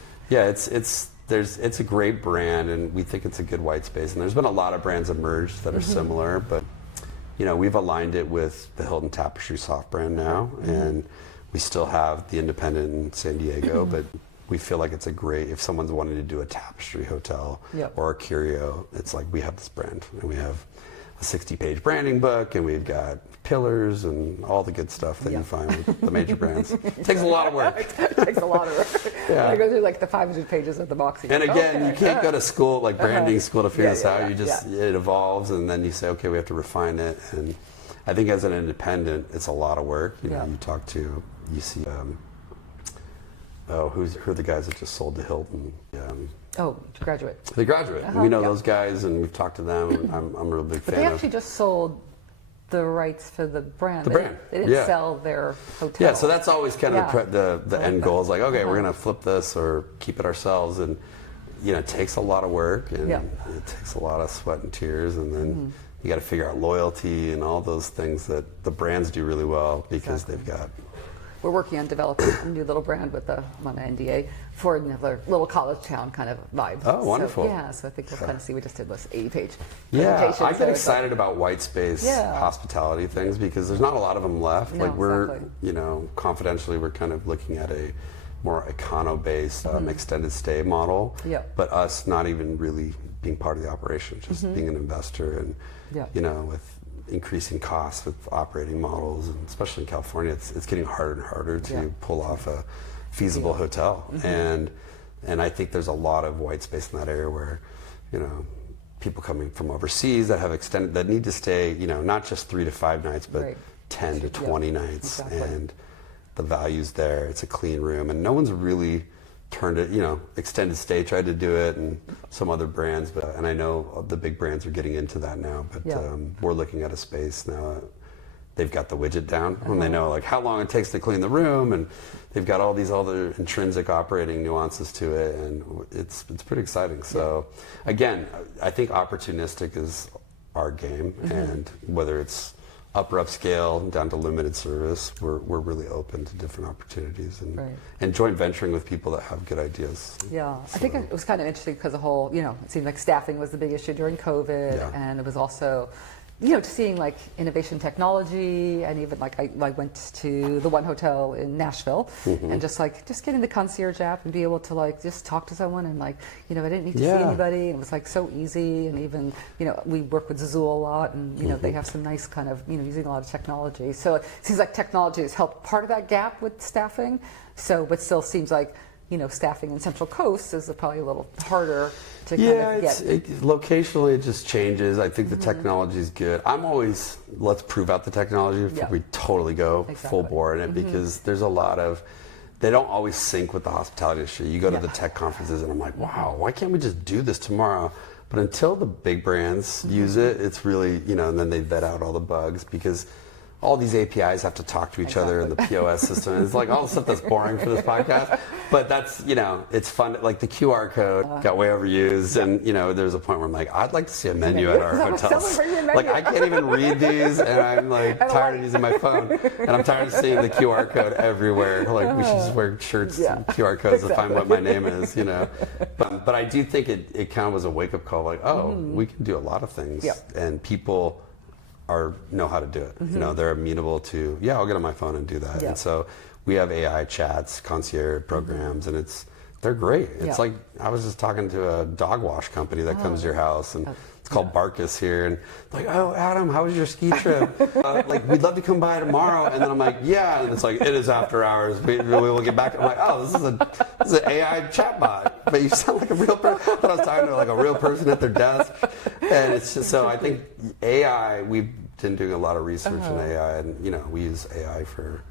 it's a great brand, and we think it's a good white space. And there's been a lot of brands emerged that are similar, but we've aligned it with the Hilton Tapestry soft brand now, and we still have the independent in San Diego, but we feel like it's a great, if someone's wanting to do a Tapestry hotel or a Curio, it's like we have this brand, and we have a 60-page branding book, and we've got pillars and all the good stuff that you find with the major brands. It takes a lot of work. It takes a lot of work. I go through like the 500 pages of the Moxie. And again, you can't go to school, like branding school, to figure this out. You just, it evolves, and then you say, okay, we have to refine it. And I think as an independent, it's a lot of work. You see, who are the guys that just sold to Hilton? Graduate. The Graduate. We know those guys, and we've talked to them. I'm a real big fan of. They actually just sold the rights for the brand. They didn't sell their hotel. Yeah, so that's always kind of the end goal. Is like, okay, we're going to flip this or keep it ourselves, and it takes a lot of work, and it takes a lot of sweat and tears, and then you got to figure out loyalty and all those things that the brands do really well because they've got. We're working on developing a new little brand with I'm on an NDA for another little college town kind of vibe. Oh, wonderful. So I think we'll kind of see. We just did this 80-page presentation. I get excited about white space hospitality things because there's not a lot of them left. No, we're, confidentially, we're kind of looking at a more econo-based extended stay model, but us not even really being part of the operation, just being an investor and, with increasing costs with operating models, and especially in California, it's getting harder and harder to pull off a feasible hotel. And I think there's a lot of white space in that area where, people coming from overseas that have that need to stay, not just 3 to 5 nights, but 10 to 20 nights. And the value's there. It's a clean room, and no one's really turned it, extended stay tried to do it, and some other brands, and I know the big brands are getting into that now, but we're looking at a space now. They've got the widget down, and they know like how long it takes to clean the room, and they've got all these other intrinsic operating nuances to it, and it's pretty exciting. So again, I think opportunistic is our game, and whether it's upscale down to limited service, we're really open to different opportunities and joint venturing with people that have good ideas. I think it was kind of interesting because the whole, it seemed like staffing was the big issue during COVID, and it was also seeing like innovation technology, and even like I went to the one hotel in Nashville, and just getting the concierge app and be able to like just talk to someone, and like I didn't need to see anybody, and it was like so easy. And even we work with Zool a lot, and they have some nice kind of using a lot of technology. So it seems like technology has helped part of that gap with staffing. So, but still seems like staffing in Central Coast is probably a little harder to kind of get. Locationally it just changes. I think the technology is good. I'm always, let's prove out the technology before we totally go full bore in it, because there's a lot of, they don't always sync with the hospitality industry. You go to the tech conferences and I'm like, wow, why can't we just do this tomorrow? But until the big brands use it, it's really, and then they vet out all the bugs, because all these APIs have to talk to each other in the POS system. And it's like all the stuff that's boring for this podcast. But that's, it's fun. Like the QR code got way overused. And, there's a point where I'm like, I'd like to see a menu at our hotels. Like I can't even read these, and I'm like tired of using my phone. And I'm tired of seeing the QR code everywhere. Like we should just wear shirts and QR codes to find what my name is, But I do think it kind of was a wake-up call, like, we can do a lot of things. And people know how to do it. They're amenable to, I'll get on my phone and do that. And so we have AI chats, concierge programs, and they're great. It's like, I was just talking to a dog wash company that comes to your house, and it's called Barkus here, and like, oh, Adam, how was your ski trip? We'd love to come by tomorrow. And then I'm like, and it's like, it is after hours. We will get back. I'm like, oh, this is an AI chatbot, but you sound like a real person. I thought I was talking to like a real person at their desk. And it's just, so I think AI, we've been doing a lot of research in AI, and we use AI for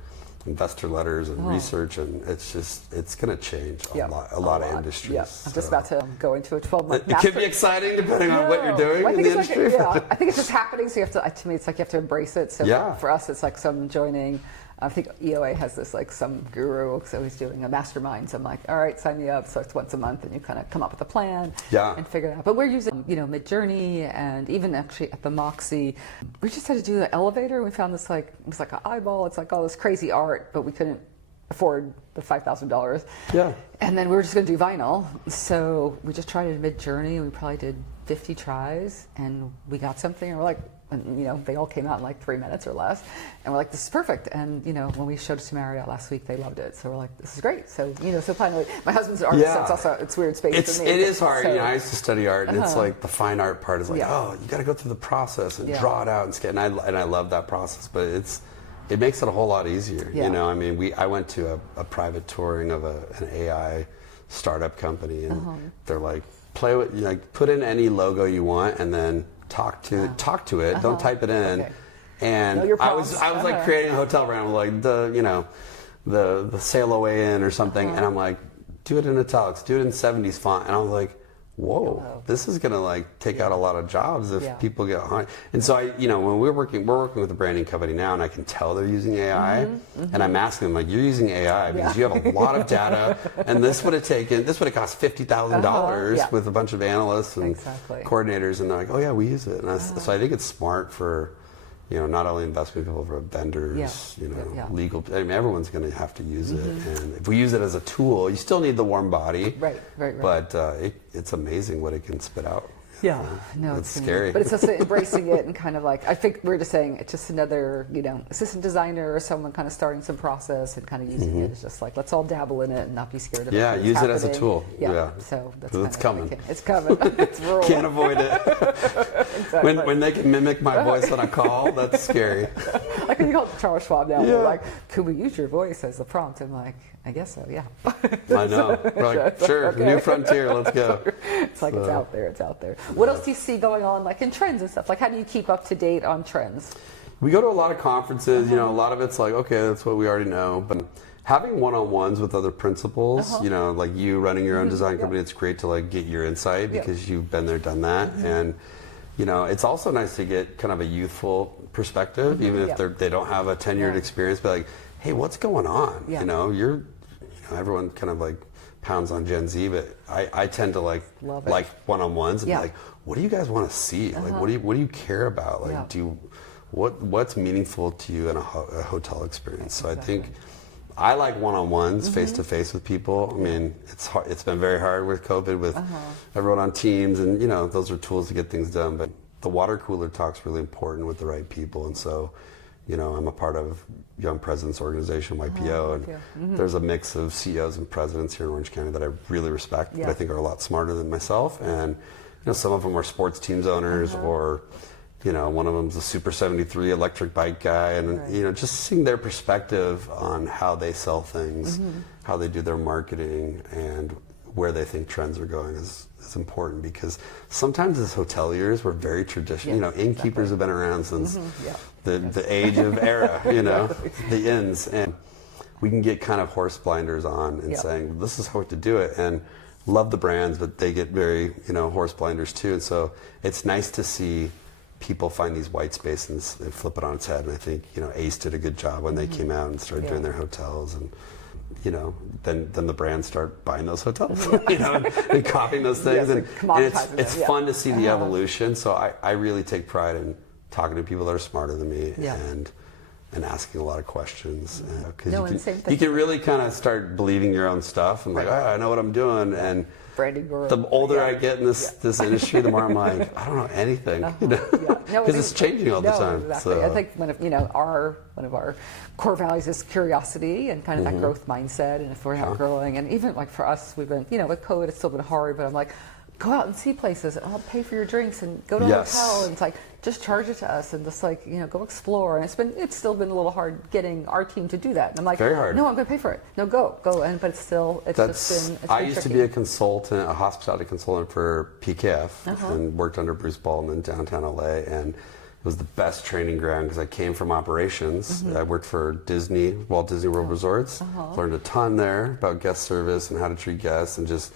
investor letters and research, and it's going to change a lot of industries. I'm just about to go into a 12-month It could be exciting depending on what you're doing in the industry. I think it's just happening, so you have to, to me, it's like you have to embrace it. So for us, it's like some joining. I think EOA has this like some guru, so he's doing a mastermind. So I'm like, all right, sign me up. So it's once a month, and you kind of come up with a plan and figure it out. But we're using, Midjourney, and even actually at the Moxie, we just had to do the elevator. We found this it was like an eyeball. It's like all this crazy art, but we couldn't afford the $5,000. Yeah. And then we were just going to do vinyl. So we just tried it in mid-journey. We probably did 50 tries, and we got something, and we're like, and, you know, they all came out in like 3 minutes or less, and we're like, this is perfect. And you know, when we showed it to Marriott last week, they loved it. So we're like, this is great. So you know, so finally, my husband's an artist, so it's also it's weird space for me. It is hard. So, you know, I used to study art, and it's like the fine art part is like, oh, you got to go through the process and draw it out and sketch. And I love that process, but it makes it a whole lot easier. You know, I mean, I went to a private touring of an AI startup company, and they're like, play with, like, put in any logo you want, and then talk to it. Don't type it in. Okay. And I was like creating a hotel brand, like the Sail Away Inn or something, and I'm like, do it in italics, do it in 70s font, and I was like, whoa, this is gonna like take out a lot of jobs if people get high. And so when we're working with a branding company now, and I can tell they're using AI, and I'm asking them, like, you're using AI because you have a lot of data, and this would have cost $50,000 with a bunch of analysts and coordinators, and they're like, oh yeah, we use it. And so I think it's smart for, you know, not only investment people, but vendors, legal. I mean, everyone's going to have to use it. And if we use it as a tool, you still need the warm body. Right. But it's amazing what it can spit out. Yeah, no, it's scary. But it's just embracing it and kind of like, I think we're just saying it's just another, you know, assistant designer or someone kind of starting some process and kind of using it. It's just like, let's all dabble in it and not be scared of it. Yeah, use it as a tool. Yeah. So it's coming. It's coming. It's rural. Can't avoid it. Exactly. When they can mimic my voice on a call, that's scary. Like when you call Charles Schwab now, they're like, could we use your voice as the prompt? I'm like, I guess so, yeah. I know. We're like, sure, new frontier, let's go. It's like, it's out there. What else do you see going on, like in trends and stuff? Like, how do you keep up to date on trends? We go to a lot of conferences, you know, a lot of it's like, okay, that's what we already know. But having one-on-ones with other principals, you know, like you running your own design company, it's great to like get your insight because you've been there, done that. And, you know, it's also nice to get kind of a youthful perspective, even if they don't have a tenured experience, but like, hey, what's going on? You know, everyone kind of like pounds on Gen Z, but I tend to like one-on-ones and be like, what do you guys want to see? Like, what do you care about? Like, what's meaningful to you in a hotel experience? So I think I like one-on-ones, face-to-face with people. I mean, it's been very hard with COVID, with everyone on Teams, and you know, those are tools to get things done. But the water cooler talk's really important with the right people, and so, you know, I'm a part of Young Presidents Organization, YPO, and there's a mix of CEOs and presidents here in Orange County that I really respect, that I think are a lot smarter than myself. And, you know, some of them are sports teams owners, or, you know, one of them's a Super 73 electric bike guy, and, you know, just seeing their perspective on how they sell things, how they do their marketing, and where they think trends are going is important, because sometimes as hoteliers we're very traditional. You know, innkeepers have been around since the age of era, you know, the inns, and we can get kind of horse blinders on and saying this is how to do it, and love the brands, but they get very, you know, horse blinders too. And so it's nice to see people find these white spaces and flip it on its head. And I think, you know, Ace did a good job when they came out and started doing their hotels, and you know, then the brands start buying those hotels, you know, and copying those things, and it's fun to see the evolution. So I really take pride in talking to people that are smarter than me, and asking a lot of questions, because you can really kind of start believing your own stuff and like, oh, I know what I'm doing. And branding guru. The older I get in this industry, the more I'm like, I don't know anything, you know, because it's changing all the time. Exactly. So. I think one of our core values is curiosity and kind of that growth mindset. And if we're not growing, and even like for us, we've been, you know, with COVID, it's still been hard, but I'm like, go out and see places. I'll pay for your drinks and go to a hotel. And it's like, just charge it to us and just like, you know, go explore. And it's still been a little hard getting our team to do that. And I'm like, very hard. No, I'm going to pay for it. No, go. And but I used to be a consultant, a hospitality consultant for PKF, and worked under Bruce Baldwin in downtown LA. And it was the best training ground because I came from operations. I worked for Walt Disney World Resorts. Learned a ton there about guest service and how to treat guests and just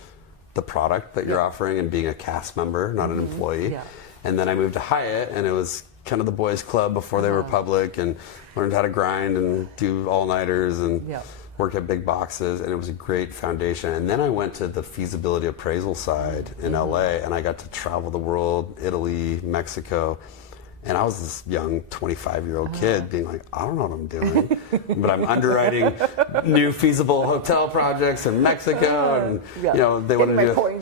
the product that you're offering, and being a cast member, not an employee. And then I moved to Hyatt, and it was kind of the boys club before they were public, and learned how to grind and do all-nighters and work at big boxes, and it was a great foundation. And then I went to the feasibility appraisal side in LA, and I got to travel the world, Italy, Mexico, And I was this young 25-year-old kid being like, I don't know what I'm doing, but I'm underwriting new feasible hotel projects in Mexico, and you know, they want to do an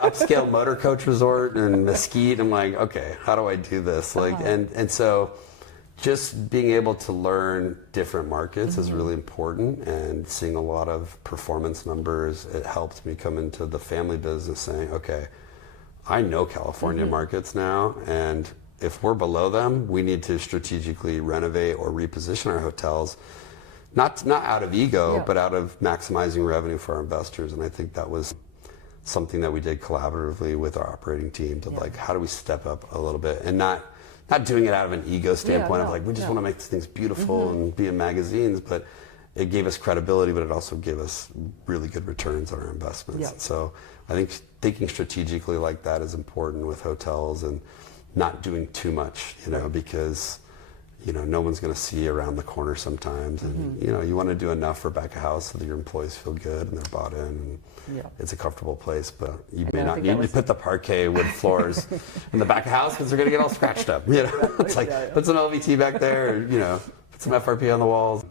upscale motor coach resort in Mesquite. I'm like, okay, how do I do this? Like, and so just being able to learn different markets is really important, and seeing a lot of performance numbers, it helped me come into the family business saying, okay, I know California markets now, and if we're below them, we need to strategically renovate or reposition our hotels, not out of ego, but out of maximizing revenue for our investors. And I think that was something that we did collaboratively with our operating team to like, how do we step up a little bit, and not doing it out of an ego standpoint of like, we just want to make things beautiful and be in magazines, but it gave us credibility, but it also gave us really good returns on our investments. So I think thinking strategically like that is important with hotels, and not doing too much, you know, because, you know, no one's going to see around the corner sometimes. And, you know, you want to do enough for back of house so that your employees feel good and they're bought in, and it's a comfortable place. But you may not need to put the parquet wood floors in the back of house because they're going to get all scratched up. You know, it's like, put some LVT back there, or, you know, put some FRP on the walls.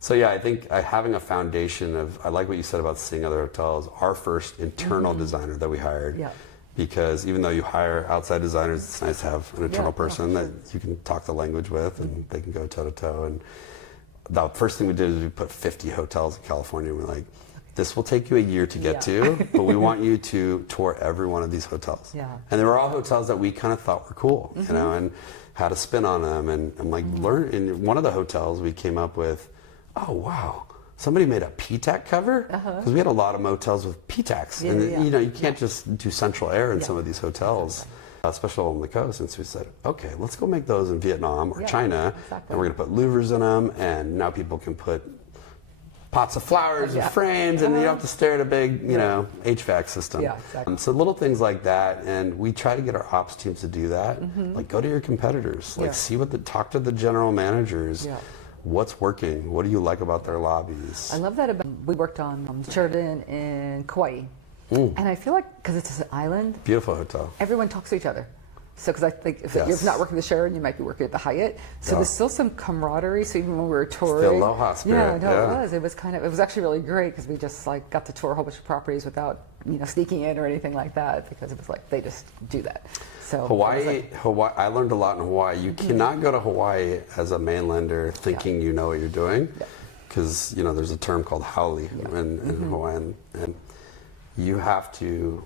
So yeah, I think having a foundation of, I like what you said about seeing other hotels. Our first internal designer that we hired, because even though you hire outside designers, it's nice to have an internal person that you can talk the language with, and they can go toe to toe. And the first thing we did is we put 50 hotels in California. We're like, this will take you a year to get to, but we want you to tour every one of these hotels. And they were all hotels that we kind of thought were cool, you know, and had a spin on them. And I'm like, learn. In one of the hotels, we came up with, oh wow, somebody made a PTAC cover, because we had a lot of motels with PTACs, and you know, you can't just do central air in some of these hotels, especially on the coast. And so we said, okay, let's go make those in Vietnam or China, and we're going to put louvers in them, and now people can put pots of flowers and frames, and you don't have to stare at a big, you know, HVAC system. So little things like that, and we try to get our ops teams to do that. Like, go to your competitors, like see what talk to the general managers. What's working? What do you like about their lobbies? I love that about, we worked on Sheraton in Kauai. And I feel like, because it's an island. Beautiful hotel. Everyone talks to each other. So, because I think if you're not working at the Sheraton, you might be working at the Hyatt. So there's still some camaraderie. So even when we were touring. The aloha spirit. It was kind of, it was actually really great, because we just like got to tour a whole bunch of properties without, you know, sneaking in or anything like that, because it was like, they just do that. So Hawaii, I learned a lot in Hawaii. You cannot go to Hawaii as a mainlander thinking you know what you're doing, because, you know, there's a term called haole in Hawaiian, and you have to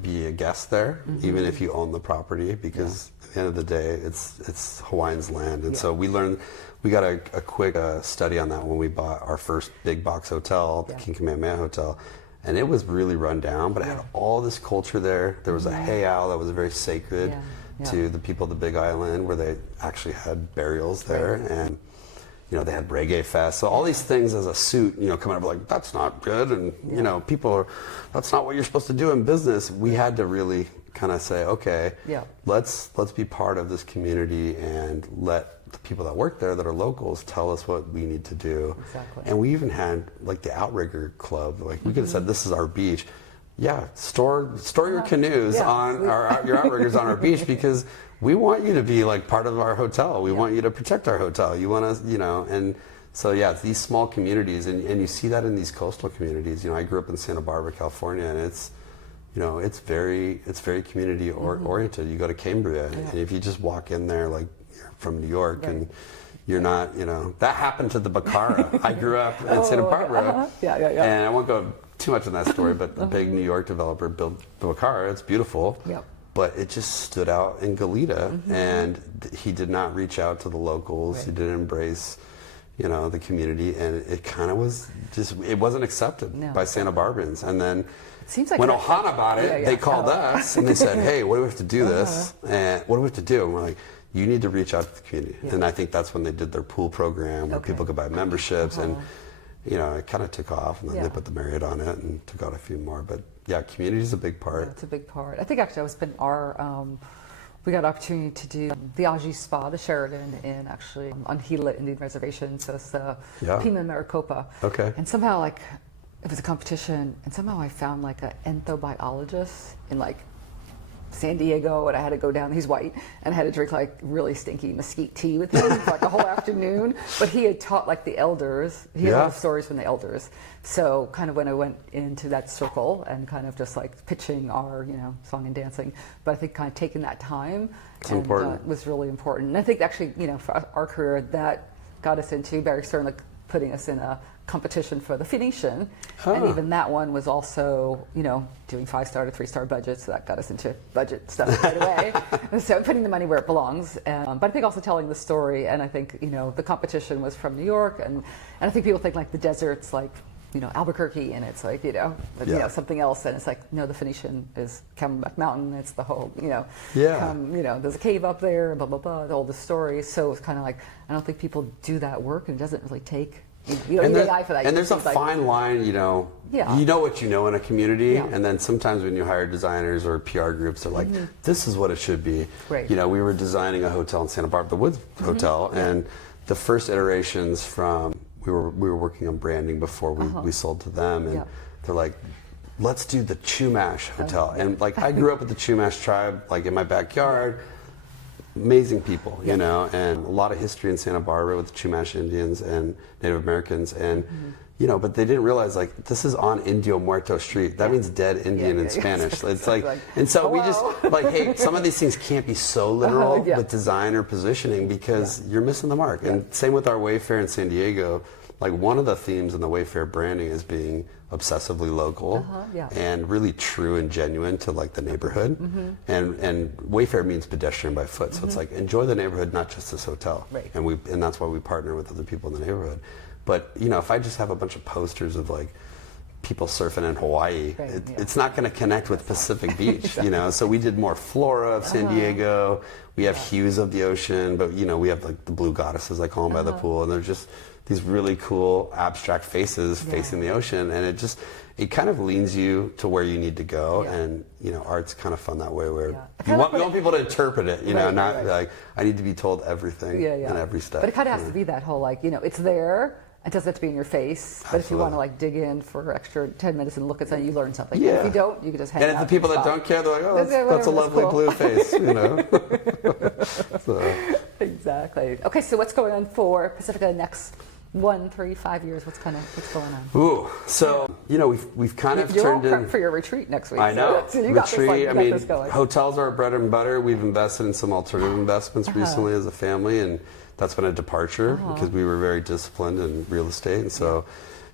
be a guest there, even if you own the property, because at the end of the day, it's Hawaiian's land. And so we got a quick study on that when we bought our first big box hotel, the King Kamehameha Hotel. And it was really run down, but it had all this culture there. There was a heiau that was very sacred to the people of the Big Island, where they actually had burials there. And, you know, they had reggae fest. So all these things as a suit, you know, coming up like, that's not good. And, you know, people are, that's not what you're supposed to do in business. We had to really kind of say, okay, let's be part of this community, and let the people that work there that are locals tell us what we need to do. And we even had like the outrigger club. Like, we could have said, this is our beach. Store your canoes on your outriggers on our beach, because we want you to be like part of our hotel. We want you to protect our hotel. You want us, you know, and so it's these small communities, and you see that in these coastal communities. You know, I grew up in Santa Barbara, California, and it's, you know, it's very community oriented. You go to Cambria, and if you just walk in there like you're from New York, and you're not, you know, that happened to the Bacara. I grew up in Santa Barbara, and I won't go too much on that story, but a big New York developer built the Bacara. It's beautiful, but it just stood out in Goleta, and he did not reach out to the locals. He didn't embrace, you know, the community, and it kind of was just, it wasn't accepted by Santa Barbarians. And then seems like when Ohana bought it, they called us and they said, hey, what do we have to do this? And what do we have to do? And we're like, you need to reach out to the community. And I think that's when they did their pool program, where people could buy memberships, and, you know, it kind of took off, and then they put the Marriott on it and took out a few more. But yeah, community is a big part. It's a big part. I think actually it's been our, we got an opportunity to do the Aji Spa, the Sheraton, in actually on Gila Indian Reservation. So it's the Pima Maricopa. And somehow, like, it was a competition, and somehow I found like an entobiologist in like San Diego, and I had to go down. He's white, and I had to drink like really stinky mesquite tea with him for like a whole afternoon. But he had taught like the elders. He had a lot of stories from the elders. So kind of when I went into that circle and kind of just like pitching our, song and dancing. But I think kind of taking that time was really important. And I think actually, for our career, that got us into Barry Stern, like putting us in a competition for the Phoenician, and even that one was also, doing 5-star to 3-star budgets, so that got us into budget stuff right away. So putting the money where it belongs, but I think also telling the story, and I think the competition was from New York, and I think people think like the desert's like Albuquerque, and it's like something else, and it's like no, the Phoenician is Camelback Mountain. It's the whole there's a cave up there, blah blah blah, all the stories. So it's kind of like I don't think people do that work, and it doesn't really take. And there's a fine line, you know what you know in a community, and then sometimes when you hire designers or PR groups, they're like, this is what it should be. Right. We were designing a hotel in Santa Barbara, the Woods Hotel, and the first iterations from, we were working on branding before we sold to them, and they're like, let's do the Chumash Hotel. And like, I grew up with the Chumash tribe, like in my backyard. Amazing people, and a lot of history in Santa Barbara with the Chumash Indians and Native Americans, and but they didn't realize like this is on Indio Muerto Street. That means dead Indian in Spanish. It's like, and so we just like, hey, some of these things can't be so literal with design or positioning because you're missing the mark. And same with our Wayfair in San Diego. Like one of the themes in the Wayfair branding is being obsessively local and really true and genuine to like the neighborhood. And Wayfair means pedestrian by foot, so it's like enjoy the neighborhood, not just this hotel. Right. And that's why we partner with other people in the neighborhood. But if I just have a bunch of posters of like people surfing in Hawaii, it's not going to connect with Pacific Beach. So we did more flora of San Diego. We have hues of the ocean, but we have like the blue goddesses, I call them, by the pool, and they're just these really cool abstract faces facing the ocean, and it kind of leans you to where you need to go. And art's kind of fun that way, where we want people to interpret it, not like I need to be told everything in every step. But it kind of has to be that whole like it's there. It doesn't have to be in your face, but if you want to like dig in for extra 10 minutes and look at something, you learn something. If you don't, you can just hang out. And if the people that don't care, they're like, oh, that's a lovely blue face, So. Exactly. Okay, so what's going on for Pacifica next 1, 3, 5 years? What's going on? Ooh, so we've kind of You're turned all in. prepped for your retreat next week. I know. So you got this going. Hotels are our bread and butter. We've invested in some alternative investments recently as a family, and that's been a departure because we were very disciplined in real estate, and so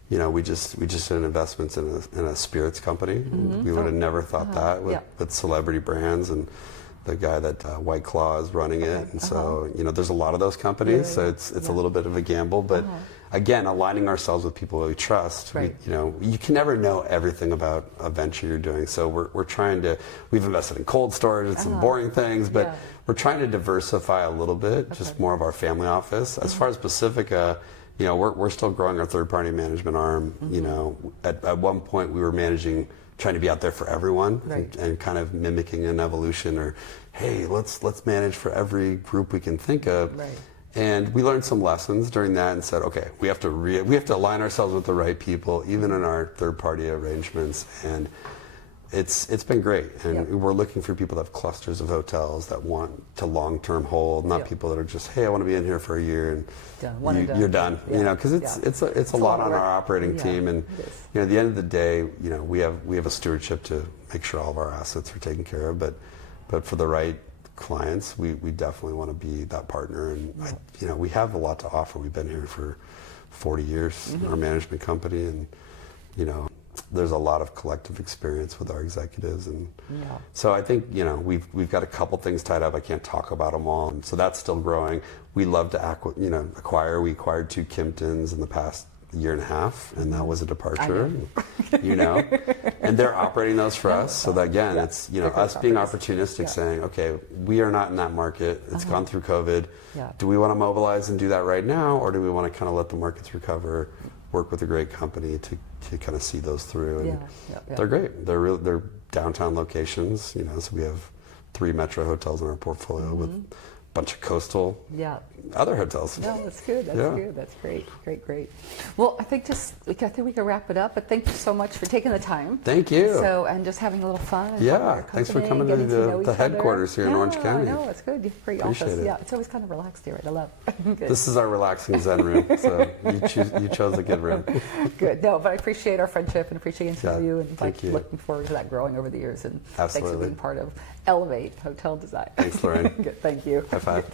we just did an investment in a spirits company. We would have never thought that with celebrity brands, and the guy that White Claw is running it, and so there's a lot of those companies, so it's a little bit of a gamble, but again, aligning ourselves with people we trust. You can never know everything about a venture you're doing, so we've invested in cold storage and some boring things, but we're trying to diversify a little bit, just more of our family office. As far as Pacifica, we're still growing our third-party management arm. At one point we were trying to be out there for everyone, and kind of mimicking an evolution, or hey, let's manage for every group we can think of. And we learned some lessons during that and said, okay, we have to align ourselves with the right people, even in our third-party arrangements. And it's been great. And we're looking for people that have clusters of hotels that want to long-term hold, not people that are just, hey, I want to be in here for a year and you're done. Because it's a lot on our operating team. And at the end of the day, we have a stewardship to make sure all of our assets are taken care of. But for the right clients, we definitely want to be that partner. And we have a lot to offer. We've been here for 40 years in our management company, and there's a lot of collective experience with our executives, and so I think we've got a couple things tied up. I can't talk about them all, so that's still growing. We love to acquire. We acquired 2 Kimptons in the past year and a half, and that was a departure. And they're operating those for us. So that again, it's us being opportunistic, saying, okay, we are not in that market. It's gone through COVID. Do we want to mobilize and do that right now, or do we want to kind of let the markets recover? Work with a great company to kind of see those through, and they're great. They're downtown locations, so we have 3 metro hotels in our portfolio with bunch of coastal other hotels. No, that's good. That's good. That's great. Great. Well, I think we can wrap it up. But thank you so much for taking the time. Thank you. So, and just having a little fun. And thanks for coming to the headquarters here in Orange County. No, it's good. You have a great office. Yeah, it's always kind of relaxed here. I love it. This is our relaxing Zen room. So you chose a good room. Good. No, but I appreciate our friendship and appreciate you, and thank you. Looking forward to that growing over the years. And Absolutely. Thanks for being part of Elevate Hotel Design. Thanks, Lorraine. Good. Thank you. High five.